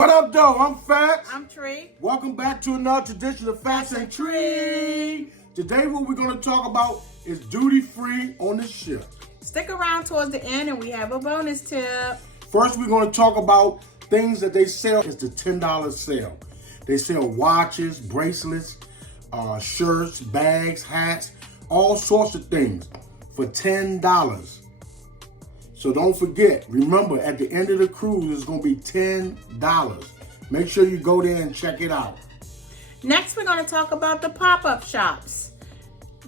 What up, though? I'm Fats. I'm Tree. Welcome back to another edition of Fats and Tree. Today, what we're going to talk about is duty-free on the ship. Stick around towards the end and we have a bonus tip. First, we're going to talk about things that they sell. It's the $10 sale. They sell watches, bracelets, shirts, bags, hats, all sorts of things for $10. So don't forget, remember, at the end of the cruise, it's going to be $10. Make sure you go there and check it out. Next, we're going to talk about the pop-up shops.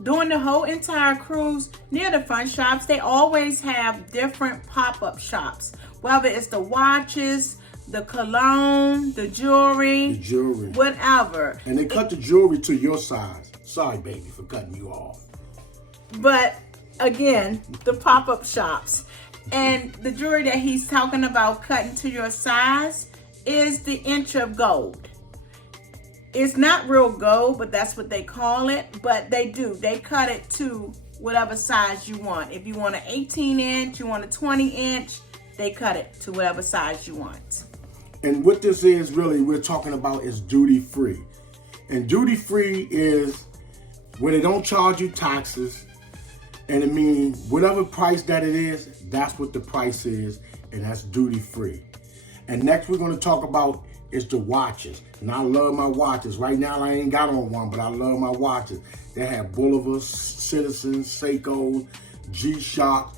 During the whole entire cruise, near the front shops, they always have different pop-up shops. Whether it's the watches, the cologne, the jewelry, whatever. And they cut the jewelry to your size. Sorry, baby, for cutting you off. But again, the pop-up shops. And the jewelry that he's talking about cutting to your size is the inch of gold. It's not real gold, but that's what they call it. But they do. They cut it to whatever size you want. If you want an 18 inch, you want a 20 inch, they cut it to whatever size you want. And what this is really, we're talking about is duty free. And duty free is where they don't charge you taxes. And it means whatever price that it is, that's what the price is, and that's duty free. And next we're going to talk about is the watches. And I love my watches. Right now I ain't got on one, but I love my watches. They have Bolivar, Citizens, Seiko, G-Shock,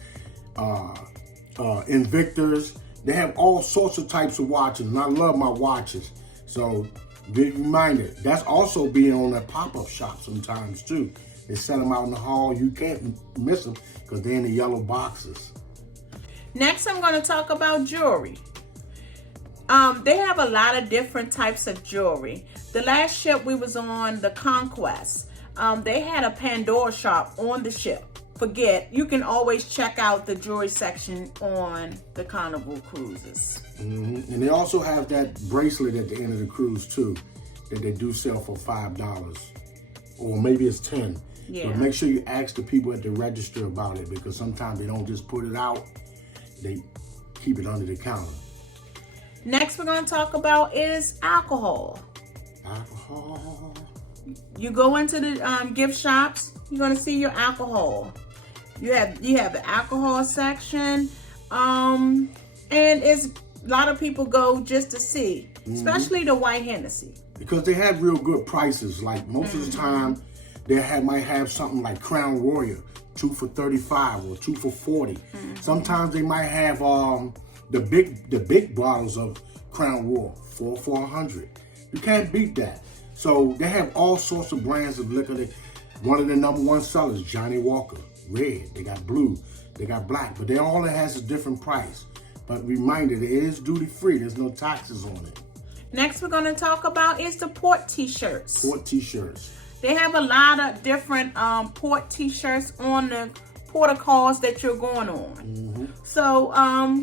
Invictors. They have all sorts of types of watches, and I love my watches. So be reminded, that's also being on a pop-up shop sometimes too. They set them out in the hall. You can't miss them because they're in the yellow boxes. Next, I'm going to talk about jewelry. They have a lot of different types of jewelry. The last ship we was on, the Conquest, they had a Pandora shop on the ship. You can always check out the jewelry section on the Carnival cruises. Mm-hmm. And they also have that bracelet at the end of the cruise too, that they do sell for $5, or maybe it's $10. Yeah. But make sure you ask the people at the register about it, because sometimes they don't just put it out, they keep it under the counter. Next we're going to talk about is alcohol. Alcohol. You go into the gift shops, you're going to see your alcohol. You have the alcohol section, and it's a lot of people go just to see, especially the white Hennessy. Because they have real good prices. Like most of the time, they might have something like Crown Royal, 2 for $35 or 2 for $40. Sometimes they might have the big bottles of Crown Royal, 4 for $100. You can't beat that. So they have all sorts of brands of liquor. One of the #1 sellers, Johnny Walker, red. They got blue, they got black, but they all has a different price. But reminder, it is duty free. There's no taxes on it. Next we're going to talk about is the port t-shirts. Port t-shirts. They have a lot of different port t-shirts on the protocols that you're going on. So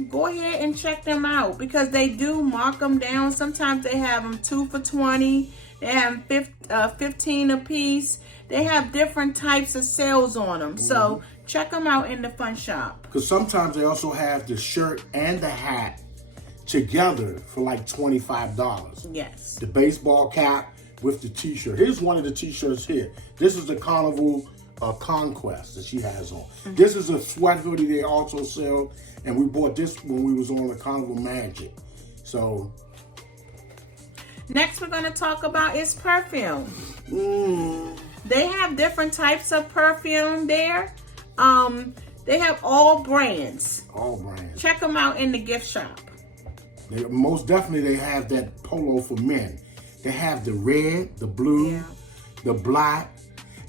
go ahead and check them out, because they do mark them down. Sometimes they have them 2 for $20. They have 15 a piece. They have different types of sales on them. So check them out in the fun shop. Because sometimes they also have the shirt and the hat together for like $25. Yes. The baseball cap with the t-shirt. Here's one of the t-shirts here. This is the Carnival Conquest that she has on. This is a sweat hoodie they also sell, and we bought this when we was on the Carnival Magic. So next we're going to talk about is perfume. They have different types of perfume there. They have all brands. All brands. Check them out in the gift shop. Most definitely they have that polo for men. They have the red, the blue, the black.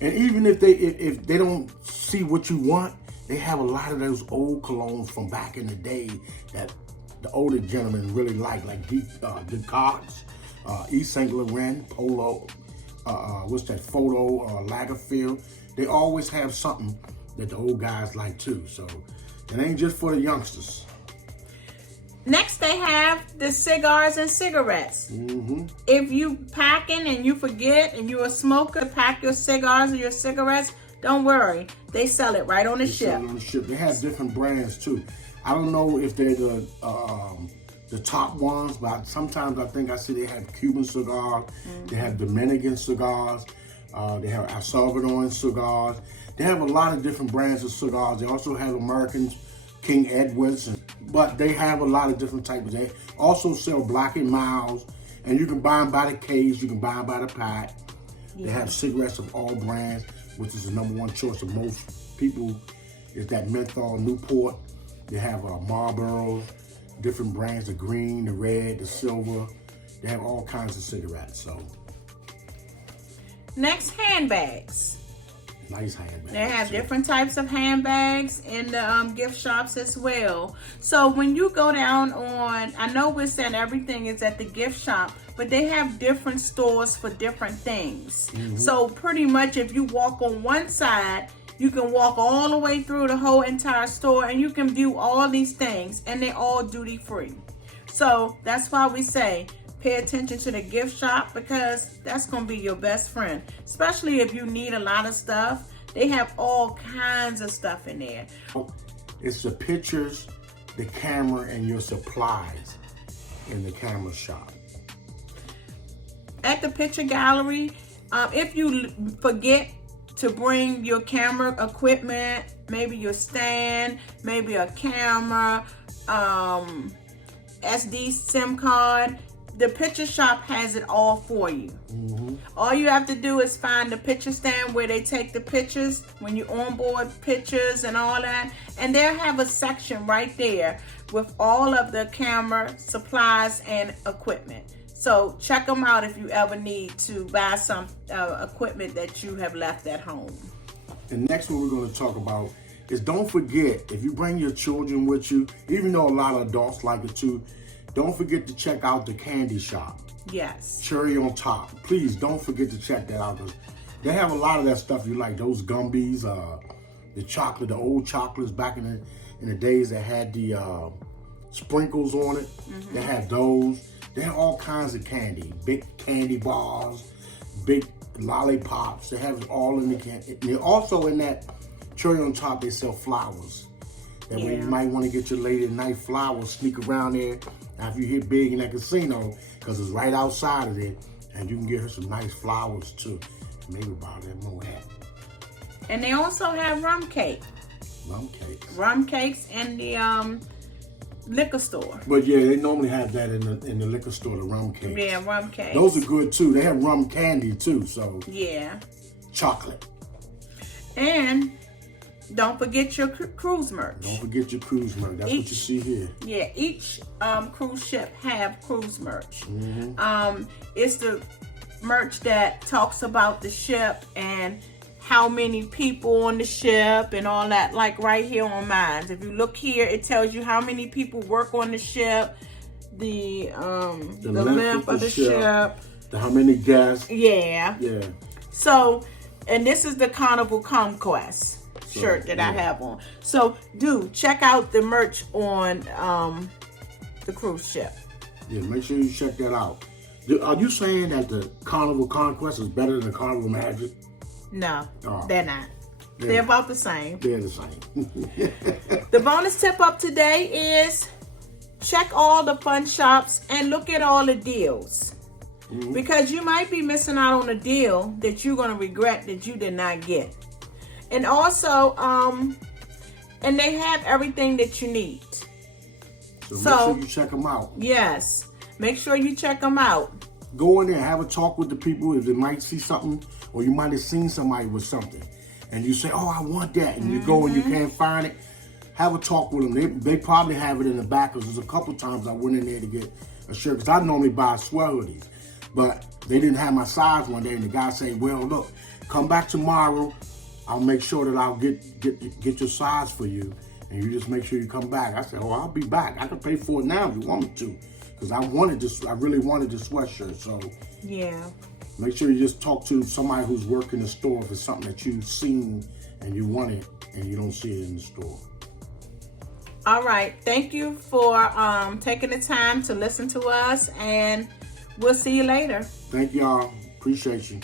And even if they don't see what you want, they have a lot of those old colognes from back in the day that the older gentlemen really like Cigars, Yves Saint Laurent, Polo, what's that, Photo, Lagerfeld. They always have something that the old guys like too. So it ain't just for the youngsters. Next, they have the cigars and cigarettes. If you packing and you forget and you're a smoker, pack your cigars or your cigarettes, don't worry. They sell it right on the ship. Sell it on the ship. They have different brands too. I don't know if they're the the top ones, but sometimes I think I see they have Cuban cigars, they have Dominican cigars, they have El Salvadoran cigars. They have a lot of different brands of cigars. They also have Americans, King Edwards, but they have a lot of different types. They also sell Black and Milds, and you can buy them by the case, you can buy them by the pack. They have cigarettes of all brands, which is the #1 choice of most people, is that menthol Newport. They have Marlboros, different brands, the green, the red, the silver. They have all kinds of cigarettes. So next, handbags. Nice handbags. They have different types of handbags in the gift shops as well. So when you go down on, I know we're saying everything is at the gift shop, but they have different stores for different things. So pretty much if you walk on one side, you can walk all the way through the whole entire store and you can view all these things, and they're all duty free. So that's why we say pay attention to the gift shop, because that's going to be your best friend, especially if you need a lot of stuff. They have all kinds of stuff in there. It's the pictures, the camera, and your supplies in the camera shop. At the picture gallery, if you forget to bring your camera equipment, maybe your stand, maybe a camera, SD SIM card, the picture shop has it all for you. All you have to do is find the picture stand where they take the pictures when you onboard pictures and all that, and they'll have a section right there with all of the camera supplies and equipment. So check them out if you ever need to buy some equipment that you have left at home. The next one we're going to talk about is, don't forget, if you bring your children with you, even though a lot of adults like it too, don't forget to check out the candy shop. Yes. Cherry on Top. Please don't forget to check that out. They have a lot of that stuff you like. Those Gumbies, the chocolate, the old chocolates back in the days that had the sprinkles on it. They have those. They have all kinds of candy. Big candy bars, big lollipops. They have it all in the candy. And also in that Cherry on Top, they sell flowers. That way you might want to get your lady a nice flower, sneak around there after you hit big in that casino, because it's right outside of there, and you can get her some nice flowers too. Maybe buy that more hat. And they also have rum cake. Rum cakes. Rum cakes in the liquor store. But yeah, they normally have that in the liquor store, the rum cakes. Yeah, rum cakes. Those are good too. They have rum candy too, so. Yeah. Chocolate. And don't forget your cruise merch. Don't forget your cruise merch. That's what you see here. Yeah, each cruise ship have cruise merch. It's the merch that talks about the ship and how many people on the ship and all that. Like right here on mine, if you look here, it tells you how many people work on the ship, the length of the ship, how many guests. Yeah. So, and this is the Carnival Conquest shirt that I have on. So do check out the merch on the cruise ship. Yeah, make sure you check that out. Are you saying that the Carnival Conquest is better than the Carnival Magic? No, they're not. They're about the same. They're the same. The bonus tip up today is check all the fun shops and look at all the deals. Because you might be missing out on a deal that you're going to regret that you did not get. And also, and they have everything that you need. So make sure you check them out. Yes. Make sure you check them out. Go in there and have a talk with the people if they might see something, or you might have seen somebody with something. And you say, oh, I want that. And you go and you can't find it. Have a talk with them. They probably have it in the back, because there's a couple times I went in there to get a shirt. Because I normally buy swell hoodies. But they didn't have my size one day. And the guy said, well, look, come back tomorrow. I'll make sure that I'll get your size for you, and you just make sure you come back. I said, oh, I'll be back. I can pay for it now if you want me to, because I really wanted this sweatshirt. So yeah, make sure you just talk to somebody who's working the store if it's something that you've seen and you want it and you don't see it in the store. All right, thank you for taking the time to listen to us, and we'll see you later. Thank y'all. Appreciate you.